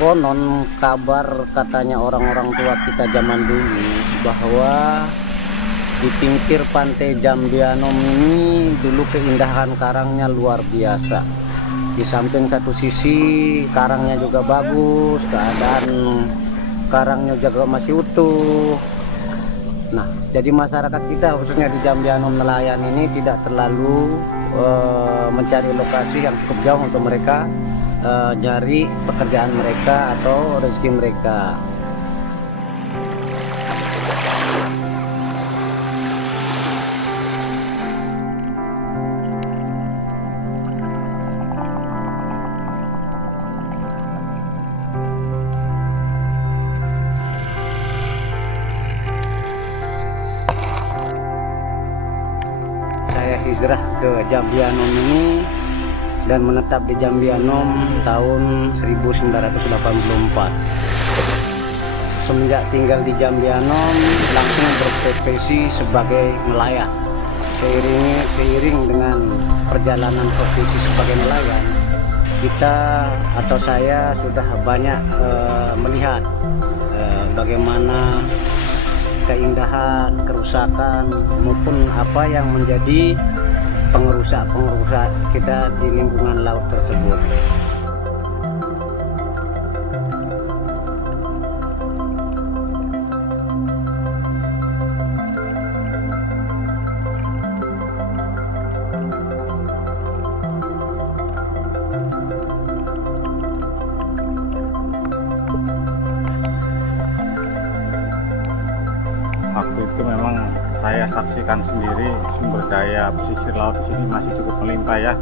Konon kabar katanya orang-orang tua kita zaman dulu bahwa di pinggir pantai Jambianom ini dulu keindahan karangnya luar biasa. Di samping satu sisi karangnya juga bagus, keadaan karangnya juga masih utuh. Nah, jadi masyarakat kita khususnya di Jambianom nelayan ini tidak terlalu mencari lokasi yang cukup jauh untuk mereka nyari pekerjaan mereka atau rezeki mereka. Saya hijrah ke Jambianom ini dan menetap di Jambianom tahun 1984. Semenjak tinggal di Jambianom langsung berprofesi sebagai nelayan. Seiring dengan perjalanan profesi sebagai nelayan, kita atau saya sudah banyak melihat bagaimana keindahan, kerusakan maupun apa yang menjadi pengerusak kita di lingkungan laut tersebut. Waktu itu memang saya saksikan sendiri sumber daya pesisir laut di sini masih cukup melimpah ya.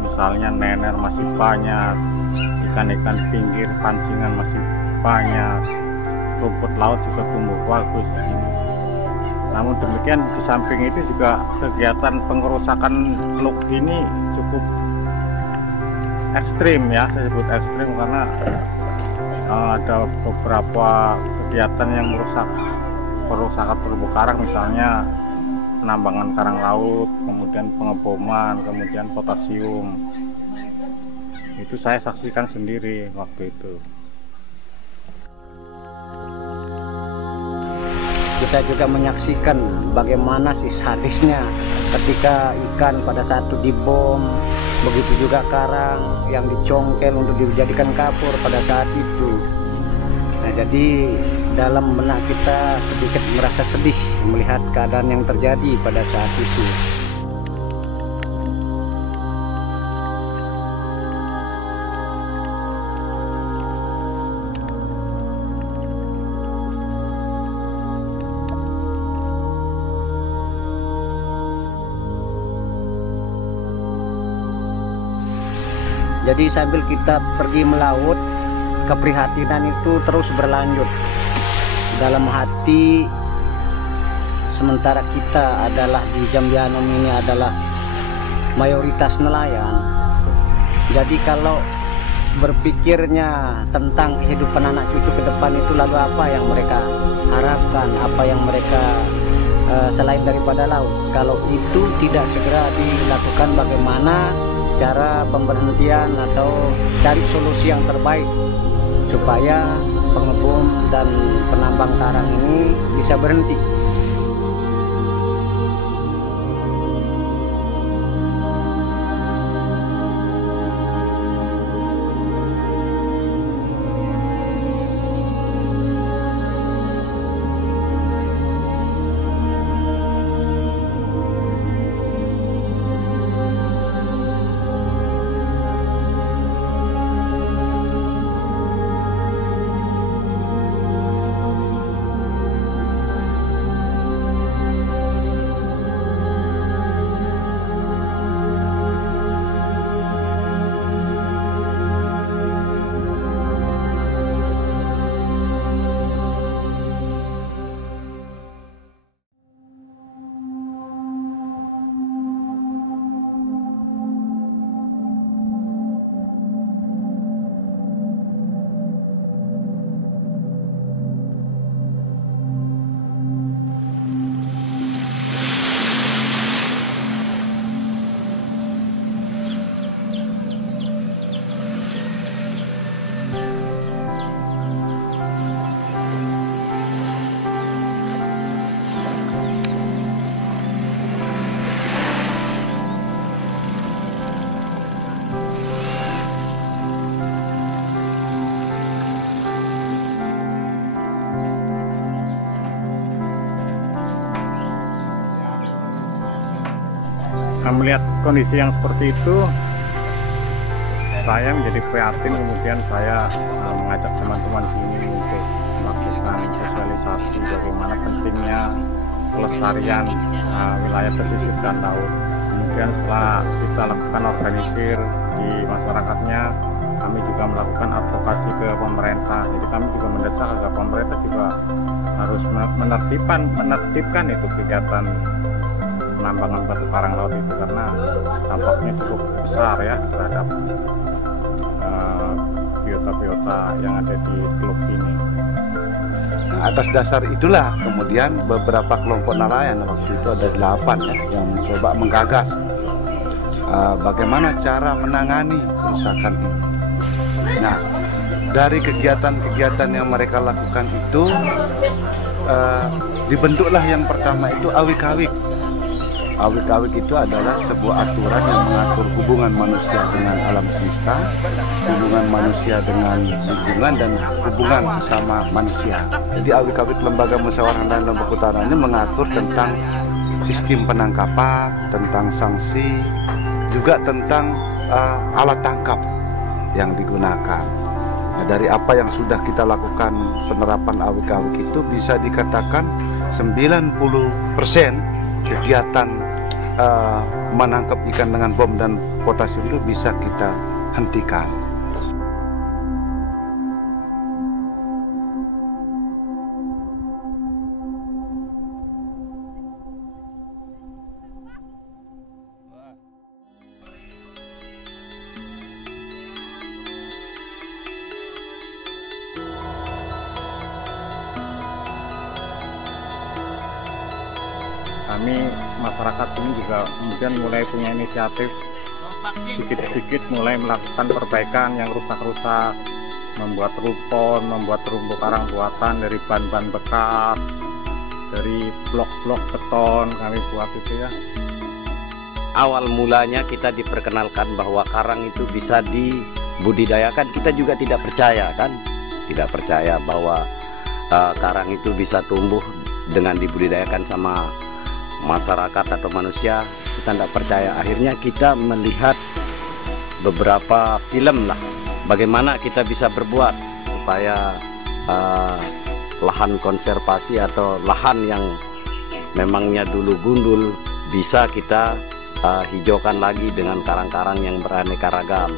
Misalnya nener masih banyak, ikan-ikan pinggir pancingan masih banyak, rumput laut juga tumbuh bagus di sini. Namun demikian di samping itu juga kegiatan pengerusakan teluk ini cukup ekstrim ya, saya sebut ekstrim karena ada beberapa kegiatan yang merusak perusakan terumbu karang, misalnya penambangan karang laut, kemudian pengeboman, kemudian potasium. Itu saya saksikan sendiri waktu itu. Kita juga menyaksikan bagaimana sih sadisnya ketika ikan pada saat itu dibom, begitu juga karang yang dicongkel untuk dijadikan kapur pada saat itu. Nah, jadi dalam benak kita sedikit merasa sedih melihat keadaan yang terjadi pada saat itu. Jadi sambil kita pergi melaut, keprihatinan itu terus berlanjut dalam hati. Sementara kita adalah di Jambianom ini adalah mayoritas nelayan, jadi kalau berpikirnya tentang kehidupan anak cucu ke depan itu lalu apa yang mereka harapkan, apa yang mereka selain daripada laut, kalau itu tidak segera dilakukan, bagaimana cara pemberhentian atau cari solusi yang terbaik supaya pengebom dan penambang karang ini bisa berhenti. melihat kondisi yang seperti itu, saya menjadi prihatin. Kemudian saya mengajak teman-teman sini untuk melakukan sosialisasi bagaimana pentingnya pelestarian wilayah pesisir dan laut. Kemudian setelah kita lakukan organisir di masyarakatnya, kami juga melakukan advokasi ke pemerintah. Jadi kami juga mendesak agar pemerintah juga harus menertibkan itu kegiatan penambangan batu karang laut itu, karena dampaknya cukup besar ya terhadap biota-biota yang ada di teluk ini. Nah, atas dasar itulah kemudian beberapa kelompok nelayan, waktu itu ada 8 ya, yang mencoba menggagas bagaimana cara menangani kerusakan ini. Nah, dari kegiatan-kegiatan yang mereka lakukan itu dibentuklah yang pertama itu awik-awik. Awik-awik itu adalah sebuah aturan yang mengatur hubungan manusia dengan alam semesta, hubungan manusia dengan lingkungan, dan hubungan sesama manusia. Jadi awik-awik Lembaga Musyawarah dan Lombok Utara ini mengatur tentang sistem penangkapan, tentang sanksi, juga tentang alat tangkap yang digunakan. Nah, dari apa yang sudah kita lakukan penerapan awik-awik itu bisa dikatakan 90% kegiatan menangkap ikan dengan bom dan potasium itu bisa kita hentikan. Kami masyarakat ini juga kemudian mulai punya inisiatif sedikit-sedikit mulai melakukan perbaikan yang rusak-rusak, membuat rupon, membuat terumbu karang buatan dari bahan-bahan bekas, dari blok-blok beton kami buat itu ya. Awal mulanya kita diperkenalkan bahwa karang itu bisa dibudidayakan, kita juga tidak percaya kan, tidak percaya bahwa karang itu bisa tumbuh dengan dibudidayakan sama masyarakat atau manusia. Kita tidak percaya. Akhirnya kita melihat beberapa film lah, bagaimana kita bisa berbuat supaya lahan konservasi atau lahan yang memangnya dulu gundul bisa kita hijaukan lagi dengan karang-karang yang beraneka ragam.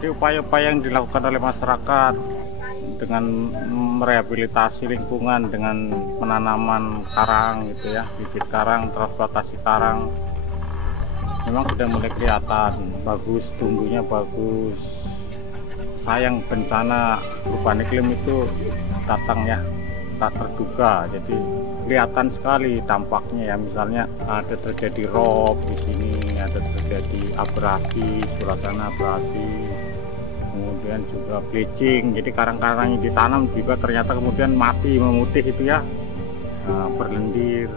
Jadi upaya-upaya yang dilakukan oleh masyarakat dengan merehabilitasi lingkungan dengan penanaman karang gitu ya, bibit karang, transplantasi karang, memang sudah mulai kelihatan bagus, tumbuhnya bagus. Sayang bencana perubahan iklim itu datang ya tak terduga, jadi kelihatan sekali dampaknya ya. Misalnya ada terjadi rob di sini, ada terjadi abrasi, sebelah sana abrasi, kemudian juga bleaching. Jadi karang-karang yang ditanam juga ternyata kemudian mati, memutih itu ya, berlendir.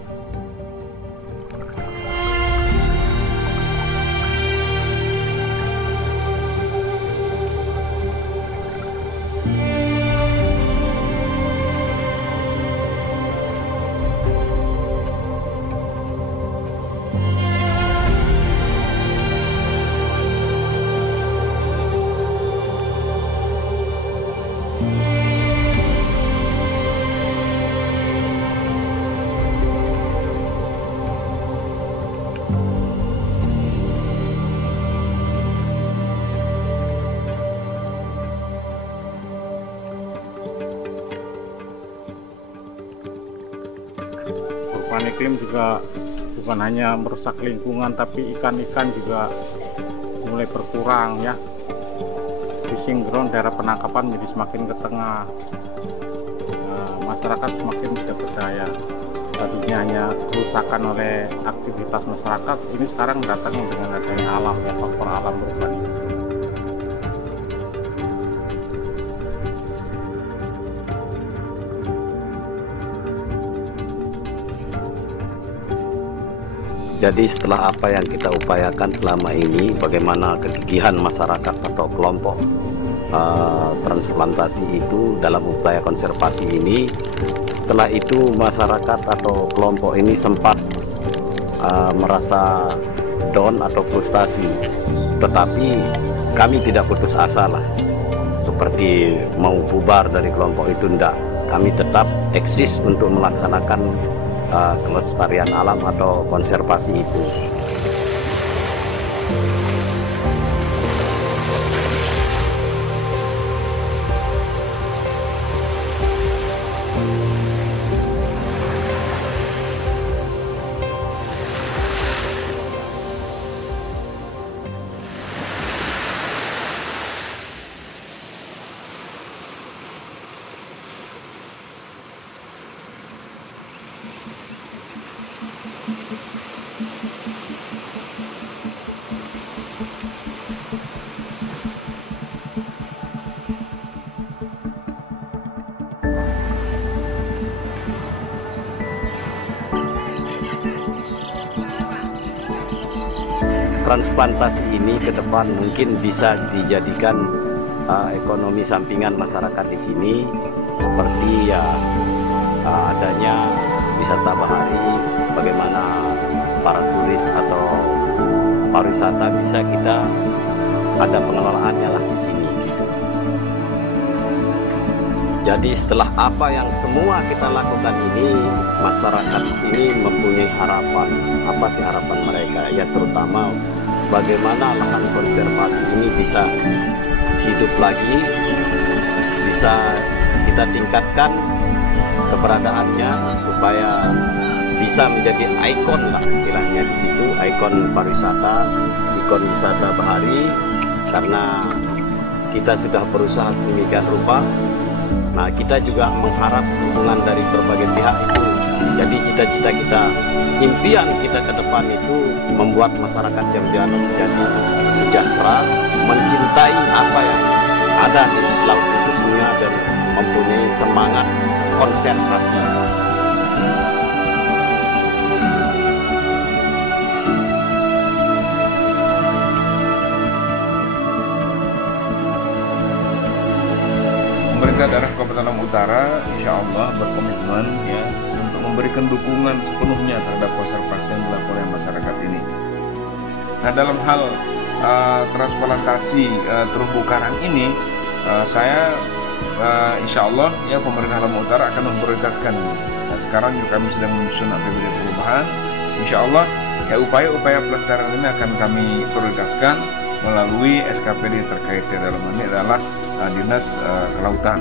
perubahan iklim juga bukan hanya merusak lingkungan, tapi ikan-ikan juga mulai berkurang ya. Fishing ground, daerah penangkapan menjadi semakin ke tengah. Masyarakat semakin tidak berdaya. Tadinya hanya kerusakan oleh aktivitas masyarakat, ini sekarang datang dengan adanya alam, ya, faktor alam berubah. Jadi setelah apa yang kita upayakan selama ini, bagaimana kegigihan masyarakat atau kelompok transplantasi itu dalam upaya konservasi ini, setelah itu masyarakat atau kelompok ini sempat merasa down atau frustasi, tetapi kami tidak putus asa lah, seperti mau bubar dari kelompok itu, enggak. Kami tetap eksis untuk melaksanakan kelestarian alam atau konservasi itu. Transplantasi ini ke depan mungkin bisa dijadikan ekonomi sampingan masyarakat di sini, seperti ya adanya wisata bahari, bagaimana para turis atau pariwisata bisa kita ada pengelolaannya lah di sini gitu. Jadi setelah apa yang semua kita lakukan ini, masyarakat di sini mempunyai harapan. Apa sih harapan mereka? Ya terutama bagaimana lahan konservasi ini bisa hidup lagi, bisa kita tingkatkan keberadaannya supaya bisa menjadi ikon lah istilahnya di situ, ikon pariwisata, ikon wisata bahari, karena kita sudah berusaha sedemikian rupa. Nah, kita juga mengharap dukungan dari berbagai pihak itu. Jadi cita-cita kita, impian kita ke depan itu membuat masyarakat Jambiano menjadi sejahtera, mencintai apa yang ada di laut itu semua dan mempunyai semangat konservasi. Pemerintah daerah Kabupaten Lampung Utara insya Allah berkomitmen ya untuk memberikan dukungan sepenuhnya terhadap konservasi yang dilakukan oleh masyarakat ini. Nah, dalam hal transplantasi terumbu karang ini, saya insya Allah ya pemerintah Lampung Utara akan memprioritaskan. Nah, sekarang juga kami sedang menyusun APBD perubahan. Insya Allah ya upaya-upaya pelestarian ini akan kami prioritaskan melalui SKPD terkait. Dalam hal ini adalah Dinas Kelautan.